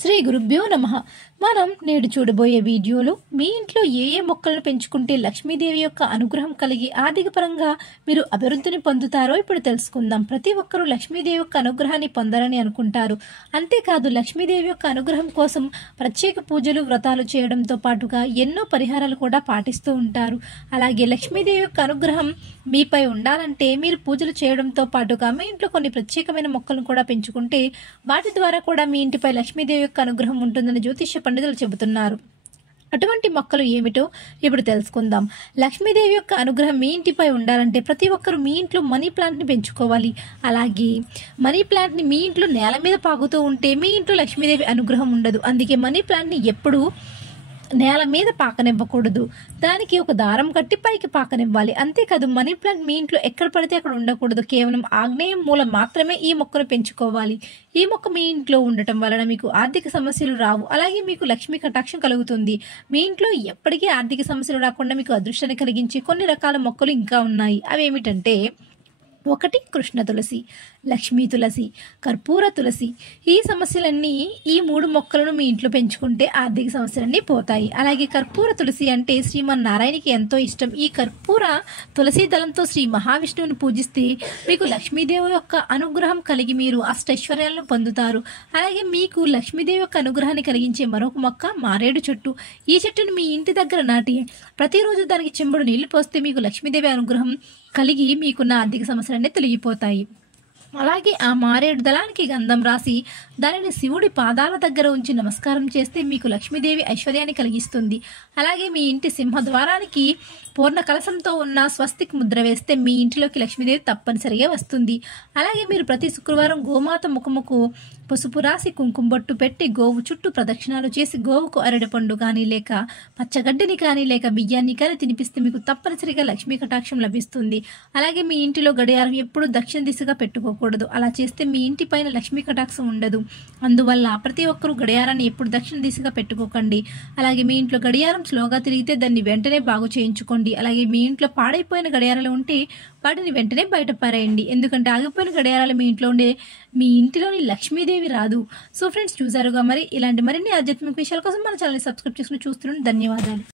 శ్రీ గురుభ్యో నమః. మనం నేడు చూడబోయే వీడియోలో మీ ఇంట్లో ఏ ఏ మొక్కలను పెంచుకుంటే లక్ష్మీదేవి యొక్క అనుగ్రహం కలిగి ఆర్థిక పరంగా మీరు అభివృద్ధిని పొందుతారో ఇప్పుడు తెలుసుకుందాం. ప్రతి ఒక్కరూ లక్ష్మీదేవి యొక్క అనుగ్రహాన్ని పొందాలని అనుకుంటారు. అంతేకాదు లక్ష్మీదేవి యొక్క అనుగ్రహం కోసం ప్రత్యేక పూజలు వ్రతాలు చేయడంతో పాటుగా ఎన్నో పరిహారాలు కూడా పాటిస్తూ ఉంటారు. అలాగే లక్ష్మీదేవి యొక్క అనుగ్రహం మీపై ఉండాలంటే మీరు పూజలు చేయడంతో పాటుగా మీ ఇంట్లో కొన్ని ప్రత్యేకమైన మొక్కలను కూడా పెంచుకుంటే వాటి ద్వారా కూడా మీ ఇంటిపై లక్ష్మీదేవి యొక్క అనుగ్రహం ఉంటుందని జ్యోతిష్య పండితులు చెబుతున్నారు. అటువంటి మొక్కలు ఏమిటో ఇప్పుడు తెలుసుకుందాం. లక్ష్మీదేవి యొక్క అనుగ్రహం మీ ఇంటిపై ఉండాలంటే ప్రతి ఒక్కరు మీ ఇంట్లో మనీ ప్లాంట్ని పెంచుకోవాలి. అలాగే మనీ ప్లాంట్ని మీ ఇంట్లో నేల మీద పాకుతూ ఉంటే మీ ఇంట్లో లక్ష్మీదేవి అనుగ్రహం ఉండదు. అందుకే మనీ ప్లాంట్ని ఎప్పుడూ నేల మీద పాకనివ్వకూడదు. దానికి ఒక దారం కట్టి పైకి పాకనివ్వాలి. అంతేకాదు మనీ ప్లాంట్ మీ ఇంట్లో ఎక్కడ పడితే అక్కడ ఉండకూడదు. కేవలం ఆగ్నేయం మూల మాత్రమే ఈ మొక్కను పెంచుకోవాలి. ఈ మొక్క మీ ఇంట్లో ఉండటం వలన మీకు ఆర్థిక సమస్యలు రావు. అలాగే మీకు లక్ష్మీ కటాక్షం కలుగుతుంది. మీ ఇంట్లో ఎప్పటికీ ఆర్థిక సమస్యలు రాకుండా మీకు అదృష్టాన్ని కలిగించే కొన్ని రకాల మొక్కలు ఇంకా ఉన్నాయి. అవి ఏమిటంటే 1 కృష్ణ తులసి, లక్ష్మీ తులసి, కర్పూర తులసి. ఈ సమస్యలన్నీ ఈ 3 మొక్కలను మీ ఇంట్లో పెంచుకుంటే ఆర్థిక సమస్యలన్నీ పోతాయి. అలాగే కర్పూర తులసి అంటే శ్రీమన్నారాయణకి ఎంతో ఇష్టం. ఈ కర్పూర తులసి దళంతో శ్రీ మహావిష్ణువుని పూజిస్తే మీకు లక్ష్మీదేవి యొక్క అనుగ్రహం కలిగి మీరు అష్టైశ్వర్యాలను పొందుతారు. అలాగే మీకు లక్ష్మీదేవి యొక్క అనుగ్రహాన్ని కలిగించే మరొక మొక్క మారేడు చెట్టు. ఈ చెట్టును మీ ఇంటి దగ్గర నాటి ప్రతిరోజు దానికి చెంబుడు నీళ్లు పోస్తే మీకు లక్ష్మీదేవి అనుగ్రహం కలిగి మీకున్న ఆర్థిక సమస్యలన్నీ తొలగిపోతాయి. అలాగే ఆ మారేడు దళానికి గంధం రాసి దానిని శివుడి పాదాల దగ్గర ఉంచి నమస్కారం చేస్తే మీకు లక్ష్మీదేవి ఐశ్వర్యాన్ని కలిగిస్తుంది. అలాగే మీ ఇంటి సింహద్వారానికి పూర్ణ కలశంతో ఉన్న స్వస్తిక్ ముద్ర వేస్తే మీ ఇంటిలోకి లక్ష్మీదేవి తప్పనిసరిగా వస్తుంది. అలాగే మీరు ప్రతి శుక్రవారం గోమాత ముఖముకు పసుపు రాసి కుంకుమ బొట్టు పెట్టి గోవు చుట్టూ ప్రదక్షిణాలు చేసి గోవుకు అరటిపండు కానీ లేక పచ్చగడ్డిని కానీ లేక బియ్యాన్ని కానీ తినిపిస్తే మీకు తప్పనిసరిగా లక్ష్మీ కటాక్షం లభిస్తుంది. అలాగే మీ ఇంటిలో గడియారం ఎప్పుడూ దక్షిణ దిశగా పెట్టుకోకూడదు. అలా చేస్తే మీ ఇంటి పైన లక్ష్మీ కటాక్షం ఉండదు. అందువల్ల ప్రతి ఒక్కరూ గడియారాన్ని ఎప్పుడు దక్షిణ దిశగా పెట్టుకోకండి. అలాగే మీ ఇంట్లో గడియారం స్లోగా తిరిగితే దాన్ని వెంటనే బాగు చేయించుకోండి. అలాగే మీ ఇంట్లో పాడైపోయిన గడియారాలు ఉంటే వాటిని వెంటనే బయట పారేయండి. ఎందుకంటే ఆగిపోయిన గడియారాలు మీ ఇంట్లో ఉండే మీ ఇంటిలోని లక్ష్మీదేవి రాదు. సో ఫ్రెండ్స్, చూసారుగా మరి ఇలాంటి మరిన్ని ఆధ్యాత్మిక విషయాల కోసం మన ఛానల్ని సబ్స్క్రైబ్ చేసుకుని చూస్తున్నాను. ధన్యవాదాలు.